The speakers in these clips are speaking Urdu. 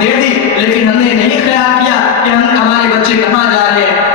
دے دی لیکن ہم نے نہیں خیال کیا کہ ہمارے بچے کہاں جا رہے ہیں.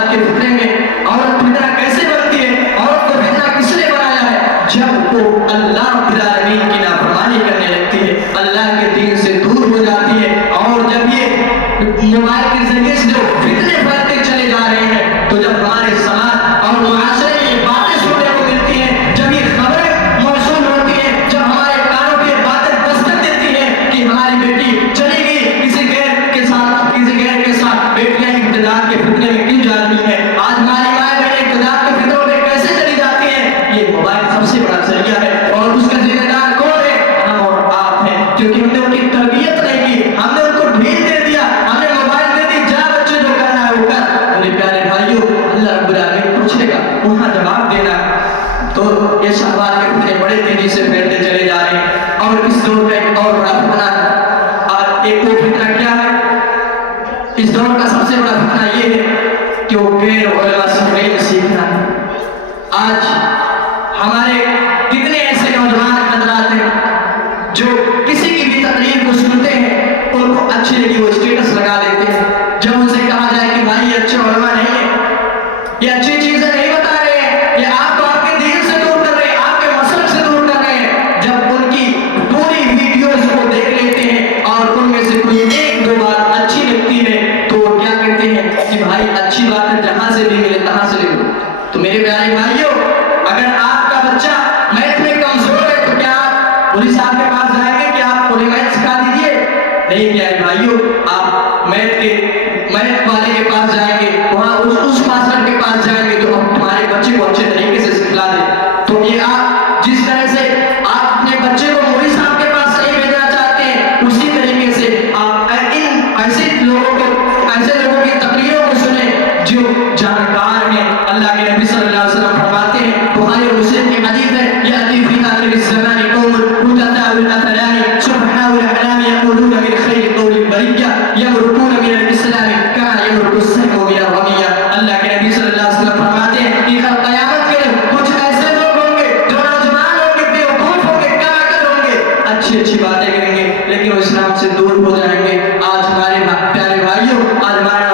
اولاد کے فتنے میں عورت فتنہ کیسے بنتی ہے؟ عورت کو فتنہ کس نے بنایا ہے؟ جب وہ اللہ رب العالمین کی نافرمانی کرنے لگتی ہے، اللہ کے دین سے دور ہو جاتی ہے، اور جب یہ موبائل کے ذریعے سے جو فتنے پھیلتے چلے جا رہے ہیں، تو جب ہمارے سماج اور معاشرے میں یہ باتیں سننے کو ملتی ہیں، جب یہ خبریں موصول ہوتی ہیں، جب ہمارے کانوں پہ یہ باتیں دستک دیتی ہیں کہ ہماری بیٹی چلی گئی کسی غیر کے ساتھ، بیٹیاں ابتداء کے فتنے میں کیوں جا رہی ہیں، آج ہماری مائیں بہنیں ابتداء کے فتنوں میں کیسے چلی جاتی ہیں؟ یہ موبائل سب سے بڑا ذریعہ ہے، اور اس کا ذمہ دار کون ہے؟ ہم اور آپ ہیں، کیونکہ ہم نے ان کی تربیت نہیں کی، ہم نے ان کو ڈھیل دے دیا، ہم نے موبائل دے دی، جا بچے جو کرنا ہے وہ کر۔ میرے پیارے بھائیوں، اللہ رب العالمین پوچھے گا، وہاں جواب دینا۔ تو یہ شہوات کے فتنے بڑے تیزی سے پھیلتے چلے جا رہے ہیں، اور اس دور میں ایک اور بڑا فتنہ ہے۔ ایک وہ فتنہ کیا ہے؟ اس دور کا سب سے بڑا فتنہ یہ ہے کہ وہ غیر علماء سے علم سیکھنا ہے۔ آج ہمارے کتنے ایسے نوجوان حضرات ہیں جو کسی کی بھی تقریر کو سنتے ہیں، ان کو اچھی لگی وہ اسٹیٹس لگا دیتے ہیں، جب ان سے کہا جائے کہ بھائی یہ اچھے علماء نہیں ہیں، یہ اچھی چیزیں نہیں بتا رہے ہیں، یہ آپ کو آپ کے دین سے دور کر رہے ہیں، آپ کے مسلک سے دور کر رہے ہیں، جب ان کی پوری ویڈیوز کو دیکھ لیتے ہیں اور ان میں سے کوئی ایک دو بات اچھی لگتی ہے تو وہ کیا کہتے ہیں کہ بھائی اچھی بات ہے، جہاں سے بھی ملے تہاں سے لے لو۔ تو میرے پیارے بھائیوں، اگر آپ کا بچہ میتھ میں کمزور ہے تو کیا آپ مولوی صاحب کے پاس جائیں گے کہ آپ انہیں میتھ سکھا دیجیے؟ نہیں پیارے بھائیوں، آپ میتھ والے کے پاس جائیں گے، وہاں اس ماسٹر کے پاس جائیں گے جو تمہارے بچے کو اچھے طریقے سے سکھلا دے۔ تو یہ آپ جس طرح سے آپ اپنے بچے کو مولوی صاحب کے پاس نہیں بھیجنا چاہتے ہیں، اسی طریقے سے آپ ایسے لوگوں کی تقریروں کو سنیں جو جانکار ہیں۔ اللہ کے نبی صلی اللہ علیہ وسلم فرماتے ہیں، بخاری اور مسلم کی حدیث ہے، یأتی فی آخر الزمان قوم متداول الاثران سفهاء الاحلام یقولون من خیر قول البریہ یمرقون من الاسلام کما یمرق السهم من الرمیہ۔ اللہ کے نبی صلی اللہ علیہ وسلم فرماتے ہیں کہ قیامت کے دن کچھ ایسے لوگ ہوں گے جو نوجوان ہوں گے، بیوقوف ہوں گے، کما کر ہوں گے، اچھی باتیں کریں گے، لیکن وہ اسلام سے دور ہو جائیں گے۔ آج ہمارے پیارے بھائیوں، آج ہمارے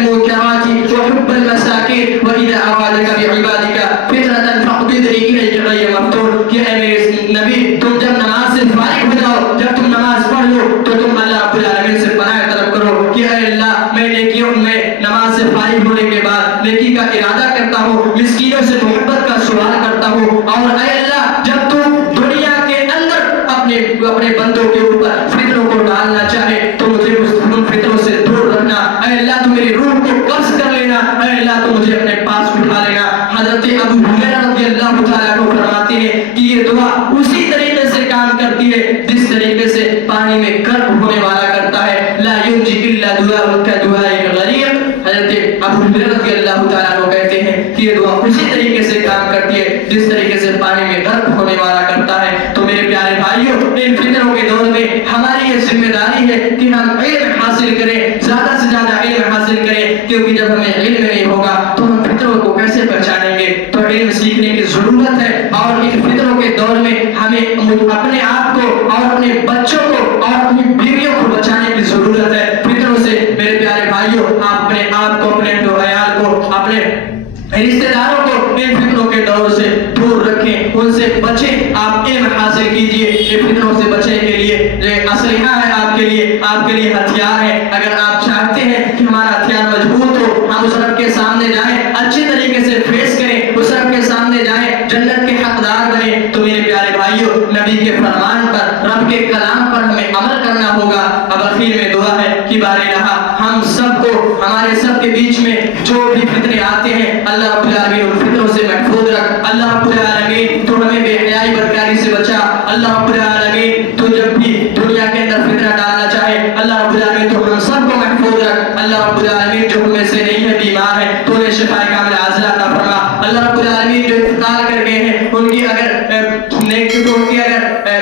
نوجوان وحب المساکین وَإِذَا أَرَادَكَ بِعِبَادِكَ فِتْنَةً فَاقْبِضْنِي إِلَيْكَ غَيْرَ مَفْتُونٍ کہ اے میرے نبی، تم جب نماز سے فارغ ہو جاؤ، جب تم نماز پڑھ لو تو تم اللہ رب العالمین سے پناہ طلب کرو کہ اے اللہ، میں نیکیوں میں نماز سے فارغ ہونے کے بعد نیکی کا ارادہ کرتا ہوں، مسکینوں سے محبت کا سوال کرتا ہوں، اور اے اللہ جب تم دنیا کے اندر اپنے بندوں کے اوپر فتنوں کو ڈالنا چاہے تو مجھے ان فتنوں سے دور رکھنا، اے اللہ تو میری روح کو قبض کر لینا، اے اللہ تو مجھے اپنے پاس بٹھا لینا۔ حضرت ابو ہریرہ رضی اللہ تعالیٰ عنہ فرماتے ہیں کہ یہ دعا اسی طریقے سے کام کرتی ہے جس طریقے سے پانی میں غرق ہونے والا کرتا ہے، لا ينجي الا دعاء كدعاء الغریق۔ حضرت ابو ہریرہ رضی اللہ تعالیٰ عنہ کہتے ہیں کہ یہ دعا اسی طریقے سے کام کرتی ہے جس طریقے سے پانی میں غرق ہونے والا کرتا ہے۔ تو میرے پیارے بھائیوں، ان فتنوں کے دور میں ہماری یہ ذمہ داری ہے کہ ہم علم حاصل کریں، زیادہ سے زیادہ علم حاصل کریں، کیونکہ جب ہمیں علم نہیں ہوگا تو ہم فتنوں کو کیسے پہچانیں گے؟ تو علم سیکھنے کی ضرورت ہے، اور ان فتنوں کے دور میں ہمیں اپنے آپ کو اور اپنے بچوں کو اور اپنی بیویوں کو بچانے کی ضرورت ہے فتنوں سے۔ میرے پیارے بھائیوں، آپ اپنے آپ کو، اپنے عیال کو، اپنے رشتہ داروں کو ان فتنوں کے دور سے دور رکھیں، ان سے بچیں، آپ علم حاصل کیجئے۔ ان فتنوں سے بچنے کے لیے اسلحہ ہے آپ کے لیے ہتھیار ہے۔ اگر آپ چاہتے ہیں کہ ہمارا ہتھیار مضبوط ہو، ہم اس رب کے سامنے جائیں، اچھی طریقے سے فیس کریں، اس رب کے سامنے جائیں، جنت کے حقدار بنیں، تو میرے پیارے بھائیوں، نبی کے فرمان پر، رب کے کلام پر ہمیں عمل کرنا ہوگا۔ اب اخیر میں دعا ہے کہ بارے رہا ہم سب کو، ہمارے سب کے بیچ میں جو بھی فتنے آتے ہیں، اللہ رب العالمین ان فتنوں سے محفوظ رکھ۔ اللہ رب العالمین تو ہمیں بے حیائی بدکاری سے بچا۔ اللہ رب العالمین تو جب بھی دنیا کے اندر فتنہ ڈالنا چاہے، اللہ رب العالمین تو ہم سب کو محفوظ رکھ۔ اللہ رب العالمین جو ہم میں سے نہیں ہے، بیمار ہے، تو انہیں شفا کاملہ عاجلہ عطا فرما۔ اللہ رب العالمین جو انتقال کر گئے ہیں، ان کی اگر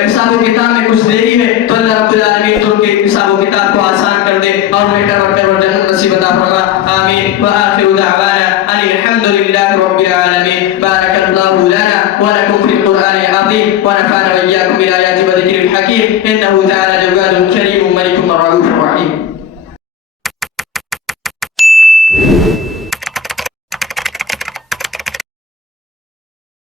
حساب و کتاب میں کچھ دیری ہے تو اللہ رب العالمین تو ان کے حساب و کتاب کو آسان کر دے اور انہیں کر جنت نصیب عطا فرما۔ آمین۔ وآخر دعوانا ان الحمد للہ رب العالمین۔ بارک اللہ لنا ولکم فی القرآن العظیم ونفعنا وإياکم بالآیات والذکر الحکیم، انہ تعالی جواد کریم ملک رؤوف رحیم۔